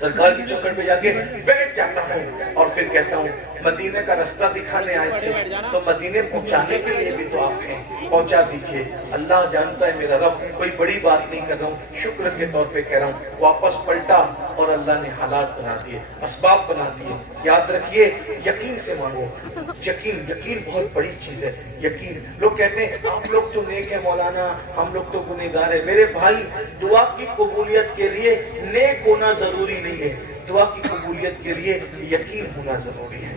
سرکار کی چوکھٹ پہ جا کے بیٹھ جاتا ہوں اور پھر کہتا ہوں مدینے کا راستہ دکھانے آئے تھے تو مدینے پہنچانے کے لیے بھی تو آپ ہیں، پہنچا دیجئے۔ اللہ جانتا ہے میرا رب کوئی بڑی بات نہیں کر رہا ہوں، شکر کے طور پہ کہہ رہا ہوں۔ واپس پلٹا اور اللہ نے حالات بنا دیے، اسباب بنا دیے۔ یاد رکھیے یقین سے مانگو، یقین بہت بڑی چیز ہے۔ یقین، لوگ کہتے ہیں آپ لوگ تو نیک ہیں مولانا، ہم لوگ تو گنہگار ہیں۔ میرے بھائی دعا کی قبولیت کے لیے نیک ہونا ضروری نہیں ہے، دعا کی قبولیت کے لیے یقین ہونا ضروری ہے۔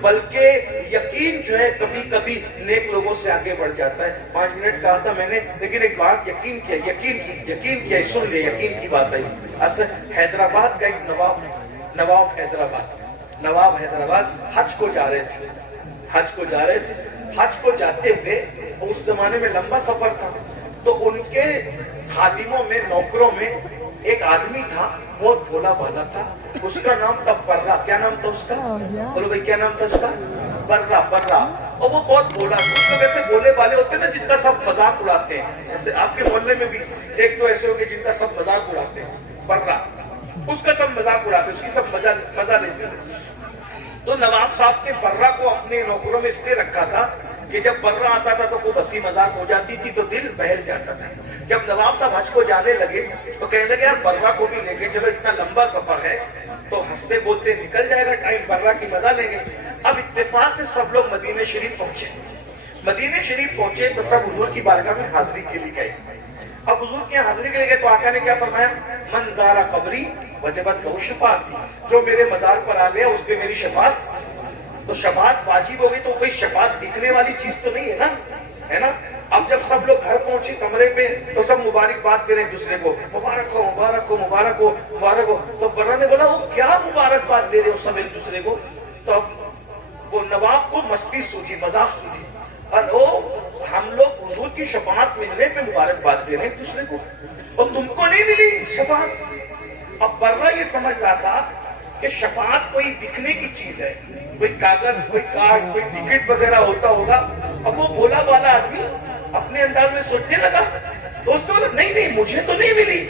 بلکہ یقین جو ہے کبھی کبھی نیک لوگوں سے آگے بڑھ جاتا ہے۔ 5 منٹ کہا تھا میں نے، لیکن ایک بات یقین کیا، سن لے، یقین کی بات آئی۔ اصل حیدرآباد کا ایک نواب حیدرآباد حج کو جا رہے تھے، حج کو جاتے ہوئے اس زمانے میں لمبا سفر تھا، تو ان کے خادموں میں، نوکروں میں ایک آدمی تھا، بہت بھولا بھالا تھا، اس کا نام تھا برا۔ کیا نام تھا اس کا؟ بولو بھائی کیا نام تھا اس کا؟ برا۔ اور وہ بہت بھولا تھا۔ اس کو ویسے بھولے والے ہوتے ہیں نا جن کا سب مذاق اڑاتے ہیں، جیسے آپ کے محلے میں بھی ایک تو ایسے ہوگے جن کا سب مذاق اڑاتے ہیں، برا، اس کا سب مذاق اڑاتے ہیں، اس کی سب مزہ لیتے ہیں۔ تو نواب صاحب کے برا کو اپنے نوکروں میں اس لیے رکھا تھا کہ جب برا آتا تھا تو کوئی ہنسی مذاق ہو جاتی تھی تو دل بہل جاتا تھا۔ جب نواب صاحب حج کو جانے لگے تو کہنے لگے یار برا کو بھی لے کے چلو، اتنا لمبا سفر ہے تو ہنستے بولتے نکل جائے گا ٹائم، برا کی مزہ لیں گے۔ اب اتفاق سے سب لوگ مدینہ شریف پہنچے تو سب حضور کی بارگاہ میں حاضری کے لیے گئے۔ اب حضور کے یہاں حاضری کے لیے گئے تو آقا نے کیا فرمایا؟ من زارا قبری وجبت لہو شفاعتی، جو میرے مزار پر آ گیا اس پہ میری شفاعت، تو شفاعت واجب ہو گئی۔ تو کوئی شفاعت دکھنے والی چیز تو نہیں ہے نا۔ اب جب سب لوگ گھر پہنچے کمرے پہ تو سب مبارکباد دے رہے ایک دوسرے کو، مبارک ہو۔ تو برا نے بولا وہ کیا مبارکباد دے رہے ہو سب ایک دوسرے کو؟ تو اب وہ نواب کو مستی سوجی، مذاق سوجی، اور ہم لوگ حضور کی شفاعت ملنے پہ مبارکباد دے رہے ہیں ایک دوسرے کو، اور تم کو نہیں ملی شفاعت۔ اب برا یہ سمجھ رہا تھا کہ شفاعت کوئی دکھنے کی چیز ہے، کوئی کاغذ، کوئی کارڈ، کوئی ٹکٹ وغیرہ ہوتا ہوگا۔ اب وہ بھولا بالا آدمی اپنے انداز میں سوچنے لگا، دوستوں نہیں مجھے تو نہیں ملی،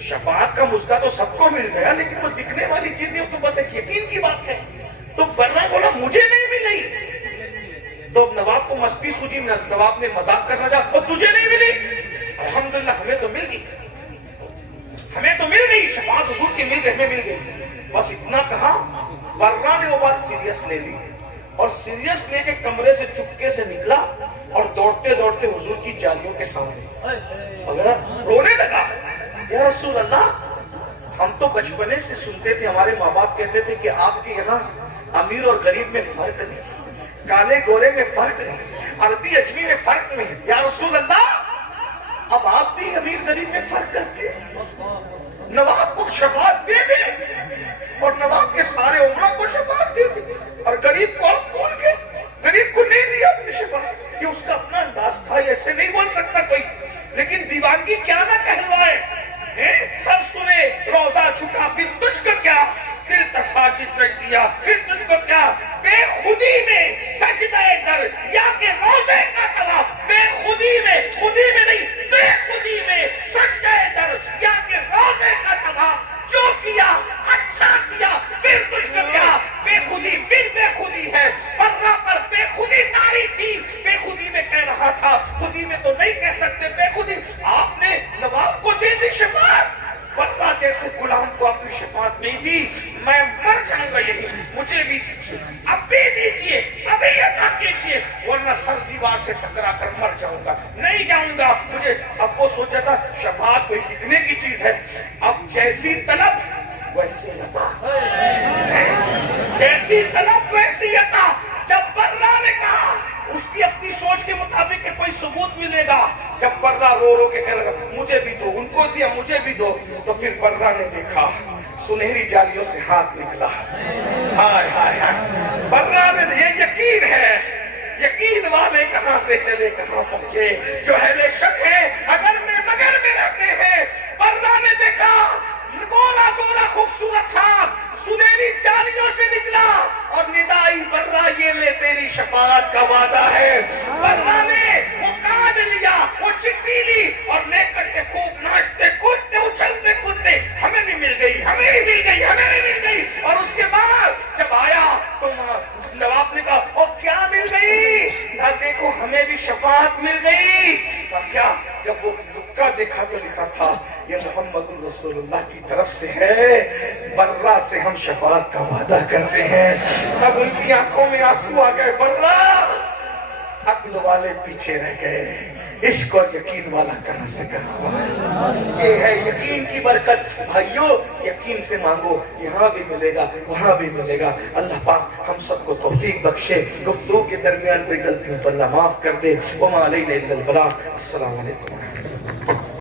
شفاعت کا مزدہ تو سب کو مل گیا، لیکن وہ دکھنے والی چیز نہیں، تو بس ایک یقین کی بات ہے۔ تو برا بولا مجھے نہیں ملی، تو اب نواب کو مستی سوجی، نواب نے مذاق کرنا چاہا، اور تجھے نہیں ملی؟ الحمدللہ ہمیں تو مل گئی شفاعت حضور کی، ہمیں مل گئی۔ بس اتنا کہا، برا نے وہ بات سیریس لے لی، اور سیریس لے کے کمرے سے چپکے سے نکلا اور دوڑتے دوڑتے حضور کی جالیوں کے سامنے رونے لگا، یا رسول اللہ ہم تو بچپنے سے سنتے تھے، ہمارے ماں باپ کہتے تھے کہ آپ کے یہاں امیر اور غریب میں فرق نہیں، کالے گورے میں فرق نہیں، عربی اجمی میں فرق نہیں، یا رسول اللہ اب آپ بھی امیر غریب میں فرق کرتے ہیں؟ نواب کو شفاعت دے دے، اور نواب کے سارے عمرہ کو شفاعت دے دے، اور غریب کو آپ بول گئے، غریب کو نہیں دیا اپنی شفاعت۔ یہ اس کا اپنا انداز تھا، ایسے نہیں بول سکتا کوئی، لیکن دیوانگی کیا نہ کہلوائے، سب سنے روزہ چھکا پھر تجھ کو کیا، دل تساجد کر دیا پھر تجھ کو کیا، بے خودی میں سجدہ در یا کہ روزے کا طواف، بے خودی میں نہیں، بے خودی میں سجدہ در یا کہ روزے کا طواف، جو کیا اچھا کیا پھر تجھ کو کیا، بے خودی پھر بے خودی ہے۔ برا پر بے خودی تاری تھی، بے خودی میں کہہ رہا تھا، خودی میں تو نہیں کہہ سکتے بے خودی۔ آپ نے نواب کو دے دی شفاعت، برا جیسے غلام کو اپنی شفاعت نہیں دی، میں مر جاؤں گا یہی، مجھے بھی دیجیے، اب بھی دیجیے، ابھی عطا کیجیے، ورنہ سر دیوار سے ٹکرا کر مر جاؤں گا، نہیں جاؤں گا مجھے۔ اب وہ سوچا تھا شفاعت کوئی کتنے کی چیز ہے، اب جیسی طلب ویسی عطا، جیسی طلب ویسی عطا۔ جب برا نے کہا اس کی اپنی سوچ کے مطابق کہ کوئی ثبوت ملے گا، جب برا رو رو کے کہنے لگا مجھے بھی دو، ان کو دیا مجھے بھی دو، تو پھر برا نے دیکھا سنہری جالیوں سے ہاتھ نکلا، ہائے ہائے ہائے، برا نے، یہ یقین ہے، یقین والے کہاں سے چلے کہاں پہنچے، جو اہل شک ہے اگر میں مگر میں رہتے ہیں۔ برا نے دیکھا گولا گولا خوبصورت ہاتھ سنہری جالیوں سے نکلا، اور ندائی برا یہ لے تیری شفاعت کا وعدہ ہے۔ برا نے وہ کارڈ لیا، وہ چٹھی لی، اور لے کر کے خوب ناچتے کودتے اچھلتے کودتے ہمیں بھی مل گئی، ہمیں بھی مل گئی، ہمیں بھی مل گئی. اور اس کے بعد جب آیا تو جواب نے کہا او کیا مل گئی؟ کہا دیکھو ہمیں بھی شفاعت مل گئی. کہا کیا؟ جب وہ لکا دیکھا تو لکھا تھا یہ محمد رسول اللہ کی طرف سے ہے، برہ سے ہم شفاعت کا وعدہ کرتے ہیں. تب ان کی آنکھوں میں آنسو آ گئے. برہ عقل والے پیچھے رہ گئے، عشق اور یقین والا کہاں سے کہاں. یہ ہے یقین کی برکت. بھائیو یقین سے مانگو، یہاں بھی ملے گا وہاں بھی ملے گا. اللہ پاک ہم سب کو توفیق بخشے. گفتگو کے درمیان کوئی غلطی ہو تو اللہ معاف کر دے. وما علینا الا البلاغ. السلام علیکم.